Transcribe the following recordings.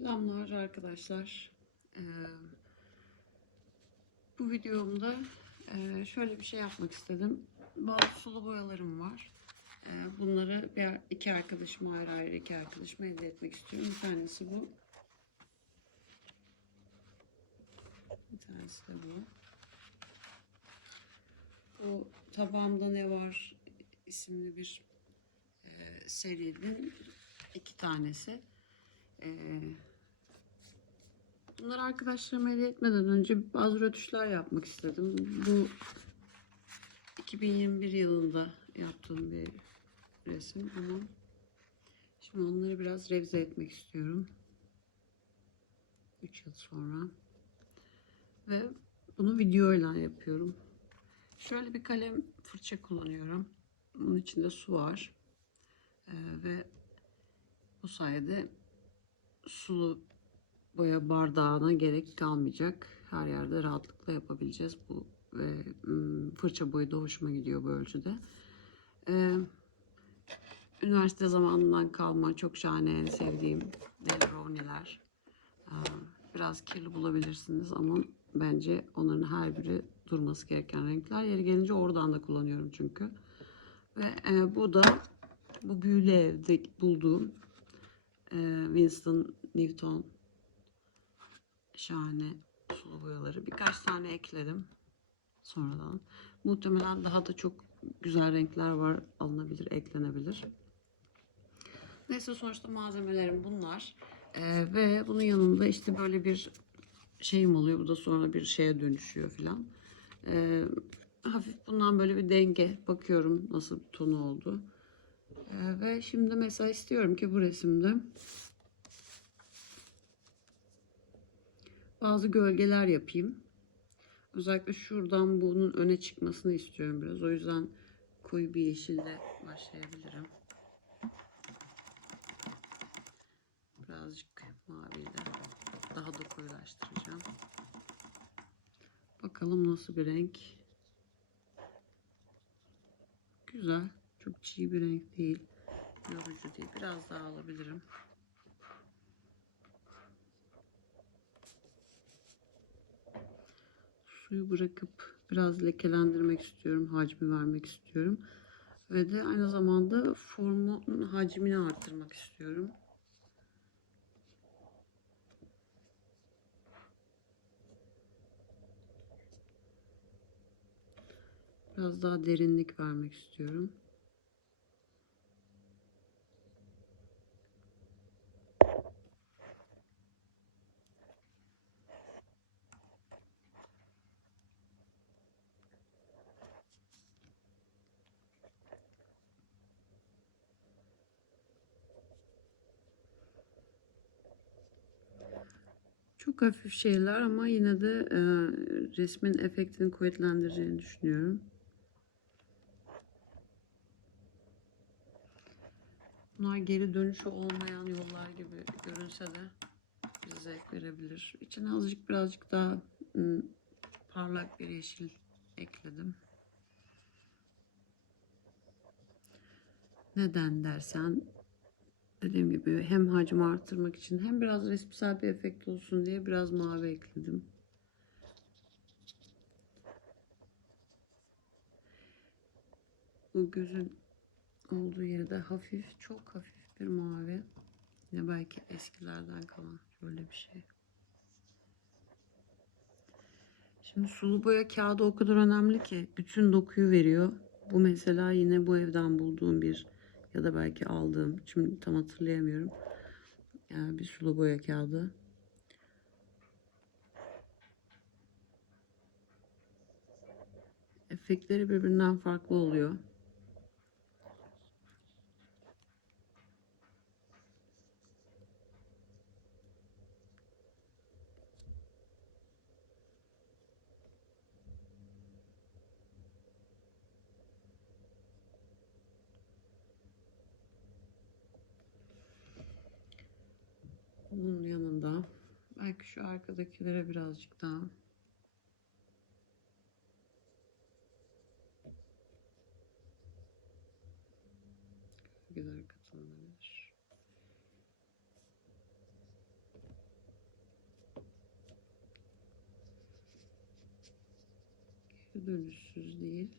Selamlar arkadaşlar. Ee, bu videomda e, şöyle bir şey yapmak istedim. Bazı sulu boyalarım var. Ee, bunları bir, iki arkadaşıma ayrı ayrı iki arkadaşıma elde etmek istiyorum. Bir tanesi bu. Bir tanesi de bu. Bu tabağımda ne var isimli bir e, serinin iki tanesi. Ee, bunları arkadaşlarıma hediye etmeden önce bazı rötuşlar yapmak istedim. Bu 2021 yılında yaptığım bir resim ama şimdi onları biraz revize etmek istiyorum. 3 yıl sonra. Ve bunu videoyla yapıyorum. Şöyle bir kalem fırça kullanıyorum. Bunun içinde su var. Ee, ve bu sayede sulu boya bardağına gerek kalmayacak. Her yerde rahatlıkla yapabileceğiz bu ve fırça boyu da hoşuma gidiyor bu ölçüde. Ee, üniversite zamanından kalma çok şahane en sevdiğim Delroni'ler. Ee, biraz kirli bulabilirsiniz ama bence onların her biri durması gereken renkler. Yeri gelince oradan da kullanıyorum çünkü. Ve e, bu da bu büyülü evde bulduğum e, Winston Newton şahane sulu boyaları. Birkaç tane ekledim sonradan. Muhtemelen daha da çok güzel renkler var. Alınabilir, eklenebilir. Neyse sonuçta malzemelerim bunlar. E, ve bunun yanında işte böyle bir şeyim oluyor. Bu da sonra bir şeye dönüşüyor filan. E, hafif bundan böyle bir denge bakıyorum nasıl bir tonu oldu. Ee, ve şimdi mesela istiyorum ki bu resimde bazı gölgeler yapayım. Özellikle şuradan bunun öne çıkmasını istiyorum biraz. O yüzden koyu bir yeşille başlayabilirim. Birazcık maviyle daha da koyulaştıracağım. Bakalım nasıl bir renk. Güzel. Çok çiğ bir renk değil. Yorucu değil. Biraz daha alabilirim. Suyu bırakıp biraz lekelendirmek istiyorum. Hacmi vermek istiyorum. Ve de aynı zamanda formun hacmini arttırmak istiyorum. Biraz daha derinlik vermek istiyorum. Çok hafif şeyler ama yine de e, resmin efektini kuvvetlendireceğini düşünüyorum. Bunlar geri dönüşü olmayan yollar gibi görünse de bize zevk verebilir. İçine azıcık birazcık daha ım, parlak bir yeşil ekledim. Neden dersen dediğim gibi hem hacmi arttırmak için hem biraz resmsel bir efekt olsun diye biraz mavi ekledim. Bu gözün olduğu yerde hafif, çok hafif bir mavi. Yine belki eskilerden kalan şöyle bir şey. Şimdi sulu boya kağıdı o kadar önemli ki bütün dokuyu veriyor. Bu mesela yine bu evden bulduğum bir ya da belki aldığım, şimdi tam hatırlayamıyorum. Yani bir sulu boya kağıdı. Efektleri birbirinden farklı oluyor. Bunun yanında belki şu arkadakilere birazcık daha güzel katılabilir. Geri dönüşsüz değil.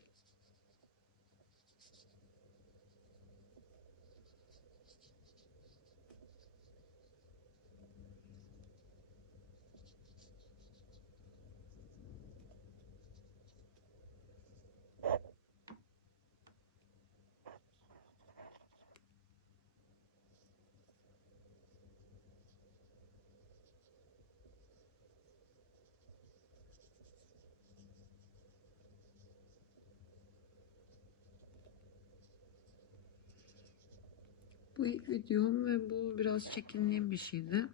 Bu ilk videom ve bu biraz çekindiğim bir şeydi.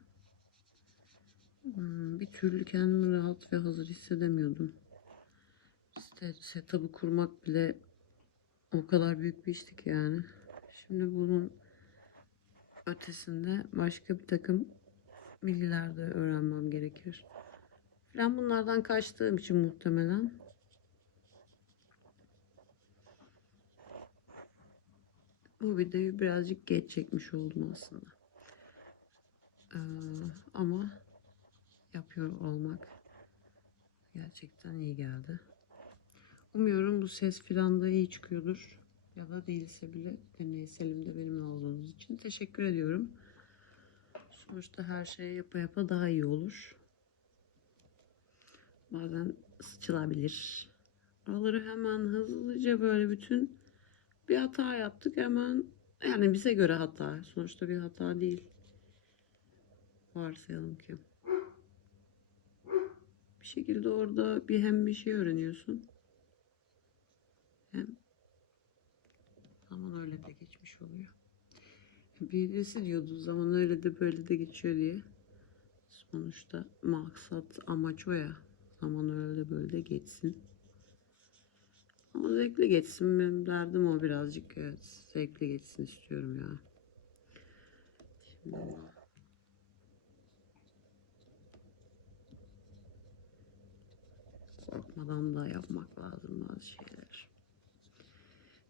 Hmm, Bir türlü kendimi rahat ve hazır hissedemiyordum. İşte setup'ı kurmak bile o kadar büyük bir işti ki yani. Şimdi bunun ötesinde başka bir takım bilgiler de öğrenmem gerekir. Falan bunlardan kaçtığım için muhtemelen bu videoyu birazcık geç çekmiş oldum aslında. Ee, ama yapıyor olmak gerçekten iyi geldi. Umuyorum bu ses filan da iyi çıkıyordur. Ya da değilse bile deneyselimde benimle olduğunuz için teşekkür ediyorum. Sonuçta her şeyi yapa yapa daha iyi olur. Bazen sıçılabilir. Oraları hemen hızlıca böyle bütün bir hata yaptık hemen yani bize göre hata. Sonuçta bir hata değil. Varsayalım ki. Bir şekilde orada bir hem bir şey öğreniyorsun. Hem zaman öyle de geçmiş oluyor. Birisi diyordu zaman öyle de böyle de geçiyor diye. Sonuçta maksat amaç o ya. Zaman öyle de böyle de geçsin. Ama zevkli geçsin. Benim derdim o birazcık. Evet, zevkli geçsin istiyorum ya. Şimdi korkmadan da yapmak lazım bazı şeyler.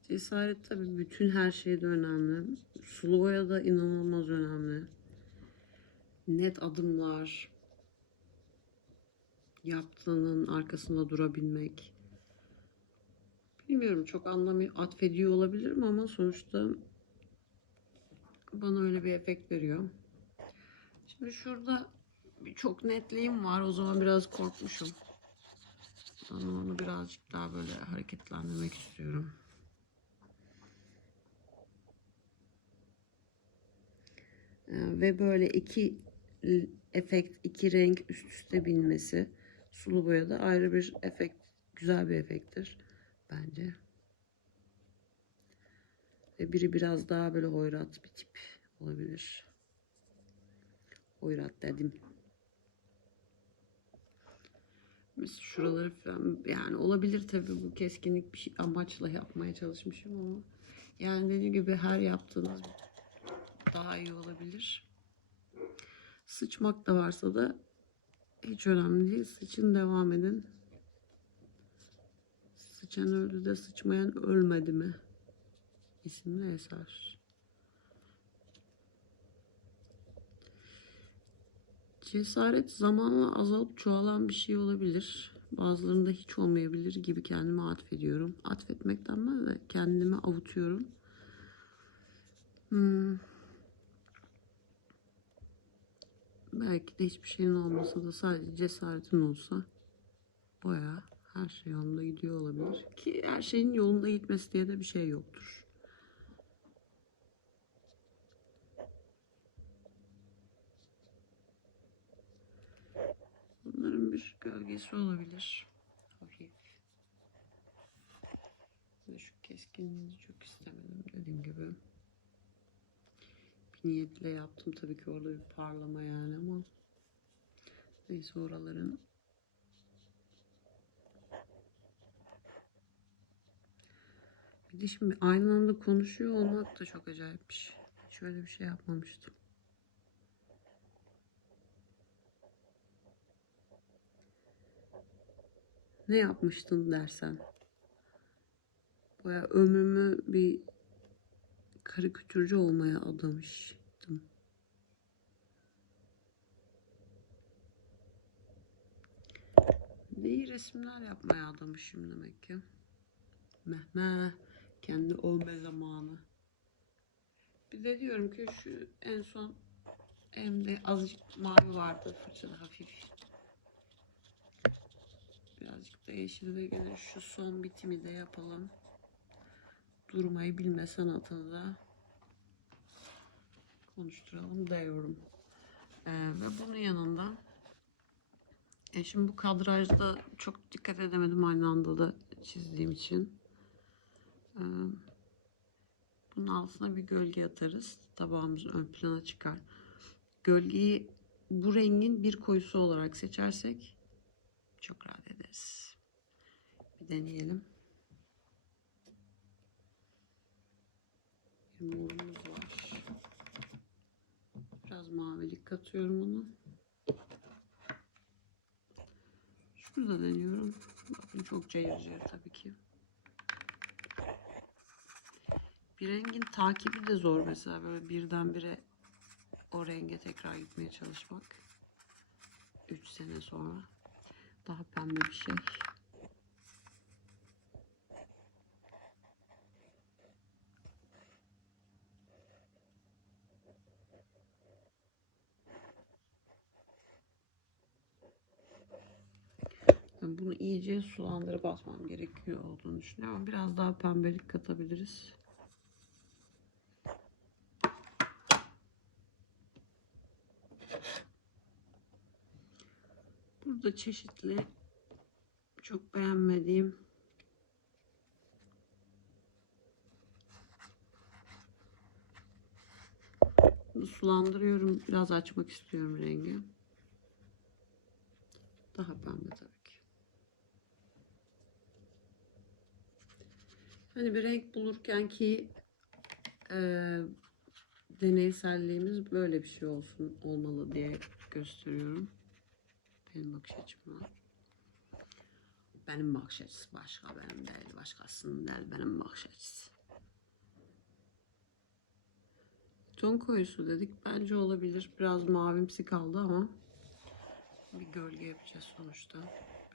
Cesaret tabii bütün her şeyde önemli. Sulu boya da inanılmaz önemli. Net adımlar, yaptığının arkasında durabilmek. Bilmiyorum çok anlamı atfediyor olabilirim ama sonuçta bana öyle bir efekt veriyor. Şimdi şurada çok netliğim var. O zaman biraz korkmuşum. Ama onu birazcık daha böyle hareketlendirmek istiyorum. Ee, Ve böyle iki efekt, iki renk üst üste binmesi sulu boyada ayrı bir efekt, güzel bir efekttir bence. Ve biri biraz daha böyle hoyrat bir tip olabilir. Hoyrat dedim. Mesela şuraları falan yani olabilir tabii bu keskinlik bir şey amaçla yapmaya çalışmışım ama yani dediğim gibi her yaptığınız daha iyi olabilir. Sıçmak da varsa da hiç önemli değil. Sıçın devam edin. Sıçan öldü de sıçmayan ölmedi mi? İsimli eser. Cesaret zamanla azalıp çoğalan bir şey olabilir. Bazılarında hiç olmayabilir gibi kendime atfediyorum. Atfetmek denmez de kendimi avutuyorum. Hmm. Belki de hiçbir şeyin olmasa da sadece cesaretin olsa baya her şey yolunda gidiyor olabilir. Ki her şeyin yolunda gitmesi diye de bir şey yoktur. Bunların bir gölgesi olabilir. Hafif. Ve şu keskinliğini çok istemedim dediğim gibi. Bir niyetle yaptım tabii ki orada bir parlama yani ama neyse oraların bir de şimdi aynı anda konuşuyor olmak da çok acayip bir şey. Hiç öyle bir şey yapmamıştım. Ne yapmıştın dersen. Baya ömrümü bir karikatürcü olmaya adamıştım. İyi resimler yapmaya adamışım demek ki. Mehme kendi olma zamanı. Bir de diyorum ki şu en son elimde azıcık mavi vardı fırçada hafif. Birazcık da yeşil ve gene şu son bitimi de yapalım. Durmayı bilme sanatını da konuşturalım diyorum. Ee, ve bunun yanında e şimdi bu kadrajda çok dikkat edemedim aynı anda da çizdiğim için. Ee, bunun altına bir gölge atarız. Tabağımızın ön plana çıkar. Gölgeyi bu rengin bir koyusu olarak seçersek çok rahat ederiz. Bir deneyelim. Morumuz var. Biraz mavilik katıyorum onu. Şurada deniyorum. Bakın çok cayır cayır tabii ki. Bir rengin takibi de zor mesela böyle birdenbire o renge tekrar gitmeye çalışmak. 3 sene sonra daha pembe bir şey. Bunu iyice sulandırıp atmam gerekiyor olduğunu düşünüyorum. Biraz daha pembelik katabiliriz. Burada çeşitli çok beğenmediğim sulandırıyorum. Biraz açmak istiyorum rengi. Daha pembe tabii ki. Hani bir renk bulurken ki e, deneyselliğimiz böyle bir şey olsun olmalı diye gösteriyorum. Benim bakış açım var. Benim bakış açısı başka benim değil. Başkasının değil benim bakış açısı. Ton koyusu dedik. Bence olabilir. Biraz mavimsi kaldı ama bir gölge yapacağız sonuçta.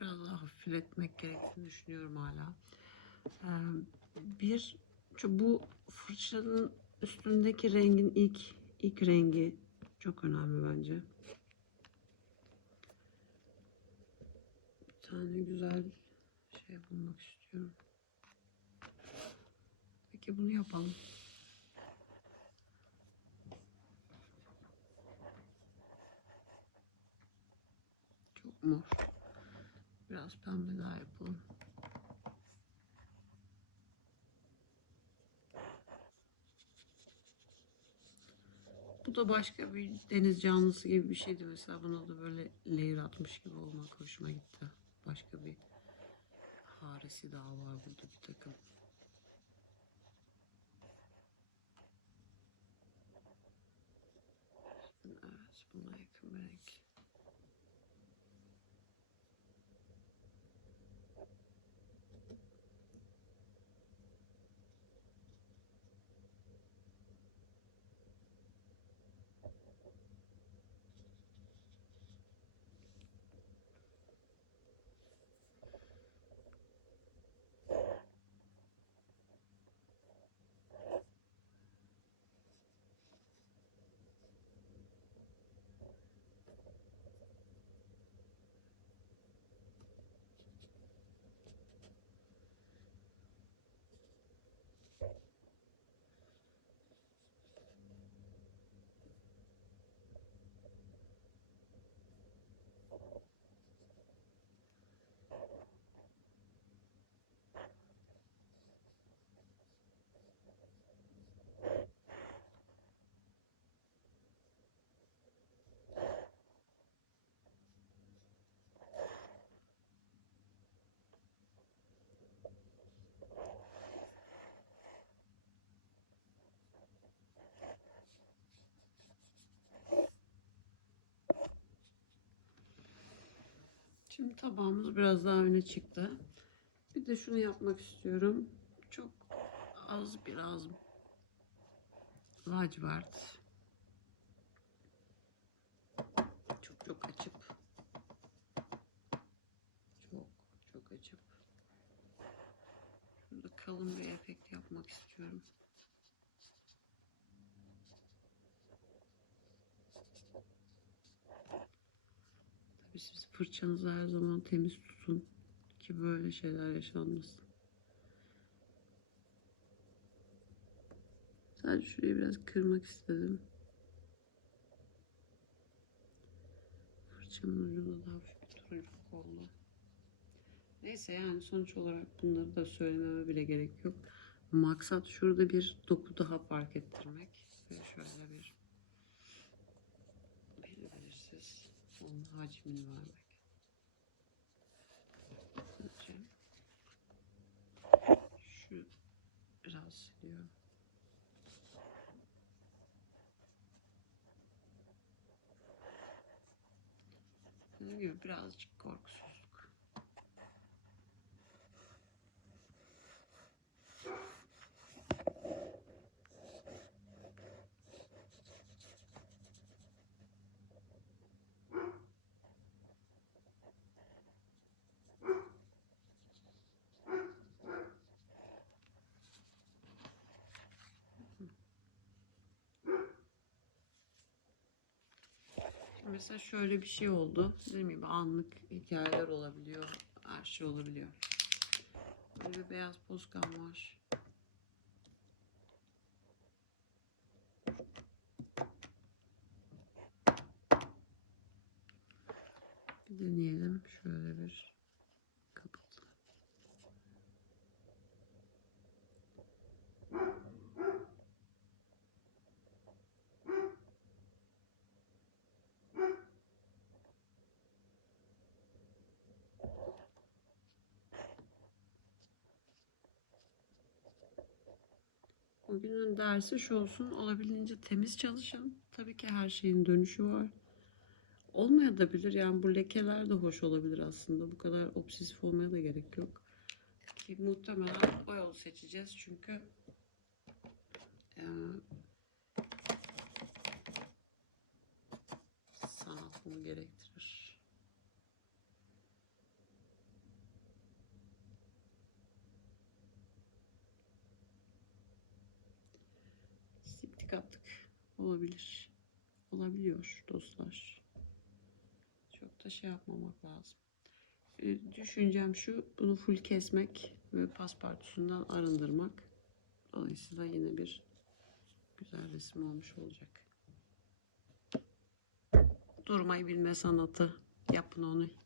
Biraz daha hafifletmek gerektiğini düşünüyorum hala. Ee, bir bu fırçanın üstündeki rengin ilk ilk rengi çok önemli bence. Tane güzel şey bulmak istiyorum. Peki bunu yapalım. Çok mor. Biraz pembe daha yapalım. Bu da başka bir deniz canlısı gibi bir şeydi mesela. Buna da böyle layer atmış gibi olmak hoşuma gitti. Başka bir haresi daha var burada bir takım. Şimdi tabağımız biraz daha öne çıktı. Bir de şunu yapmak istiyorum. Çok az biraz lacivert. Çok çok açıp çok çok açıp şurada kalın bir efekt yapmak istiyorum. Siz fırçanızı her zaman temiz tutun ki böyle şeyler yaşanmasın. Sadece şurayı biraz kırmak istedim. Fırçanın ucunda daha hafif bir turuncuk oldu. Neyse yani sonuç olarak bunları da söylememe bile gerek yok. Maksat şurada bir doku daha fark ettirmek. Şöyle bir hacmini vermek. Şu biraz siliyorum. Dediğim gibi birazcık korkusuzluk. Mesela şöyle bir şey oldu. Dediğim gibi anlık hikayeler olabiliyor. Her şey olabiliyor. Böyle beyaz poskan var. Bir deneyelim. Şöyle bir kapatalım. Bugünün dersi şu olsun. Olabildiğince temiz çalışın. Tabii ki her şeyin dönüşü var. Olmayabilir. Yani bu lekeler de hoş olabilir aslında. Bu kadar obsesif olmaya da gerek yok. Ki muhtemelen o yolu seçeceğiz. Çünkü eee, sanat gerektirir. Attık. Olabilir. Olabiliyor dostlar. Çok da şey yapmamak lazım. Ee, Düşüncem şu. Bunu full kesmek ve paspartusundan arındırmak. Dolayısıyla yine bir güzel resim olmuş olacak. Durmayı bilme sanatı. Yapın onu.